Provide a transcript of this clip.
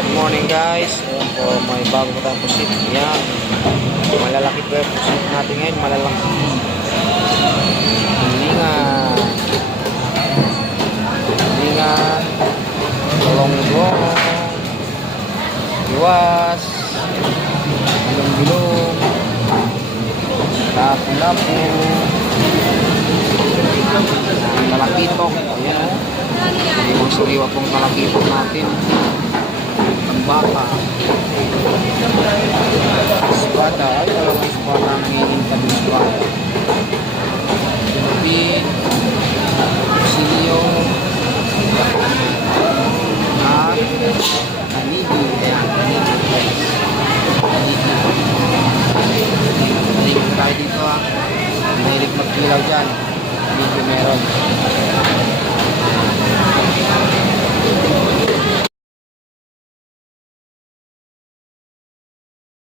Good morning guys. Ayan po, may bago tayong pusit. Ayan. Malalaki po yung pusit natin ngayon. Malalaki. Hilingan. Hilingan. Golong-golong. Iwas. Bilong-bilong. Lapu-lapu. Talakitok. Ayan o. Limang suriwa pong talakitok natin. Ang baka.